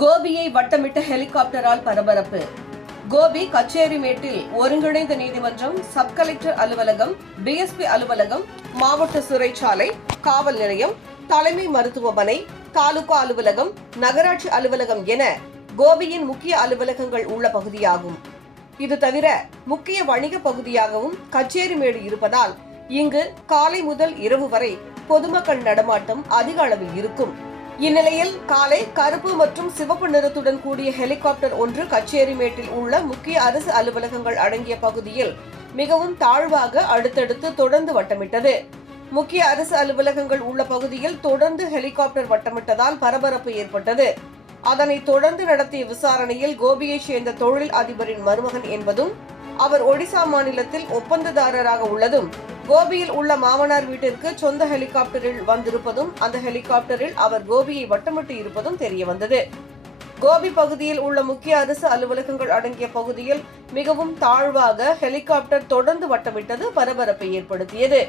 கோபியை வட்டமிட்ட ஹெலிகாப்டரால் பரபரப்பு. கோபி கச்சேரிமேட்டில் ஒருங்கிணைந்த நீதிமன்றம், சப் கலெக்டர் அலுவலகம், டிஎஸ்பி அலுவலகம், மாவட்ட சிறைச்சாலை, காவல் நிலையம், தலைமை மருத்துவமனை, தாலுகா அலுவலகம், நகராட்சி அலுவலகம் என கோபியின் முக்கிய அலுவலகங்கள் உள்ள பகுதியாகும். இது தவிர முக்கிய வணிக பகுதியாகவும் கச்சேரிமேடு இருப்பதால் இங்கு காலை முதல் இரவு வரை பொதுமக்கள் நடமாட்டம் அதிக அளவில் இருக்கும். இந்நிலையில் காலை கருப்பு மற்றும் சிவப்பு நிறத்துடன் கூடிய ஹெலிகாப்டர் ஒன்று கச்சேரிமேட்டில் உள்ள முக்கிய அரசு அலுவலகங்கள் அடங்கிய பகுதியில் மிகவும் தாழ்வாக அடுத்தடுத்து தொடர்ந்து வட்டமிட்டது. முக்கிய அரசு அலுவலகங்கள் உள்ள பகுதியில் தொடர்ந்து ஹெலிகாப்டர் வட்டமிட்டதால் பரபரப்பு ஏற்பட்டது. அதனைத் தொடர்ந்து நடத்திய விசாரணையில் கோபியை சேர்ந்த தொழில் அதிபரின் மருமகன் என்பதும், அவர் ஒடிசா மாநிலத்தில் ஒப்பந்ததாரராக உள்ளதும், கோபியில் உள்ள மாமனார் வீட்டிற்கு சொந்த ஹெலிகாப்டரில் வந்திருப்பதும், அந்த ஹெலிகாப்டரில் அவர் கோபியை வட்டமிட்டு இருப்பதும் தெரியவந்தது. கோபி பகுதியில் உள்ள முக்கிய அரசு அலுவலகங்கள் அடங்கிய பகுதியில் மிகவும் தாழ்வாக ஹெலிகாப்டர் தொடர்ந்து வட்டமிட்டது பரபரப்பை ஏற்படுத்தியது.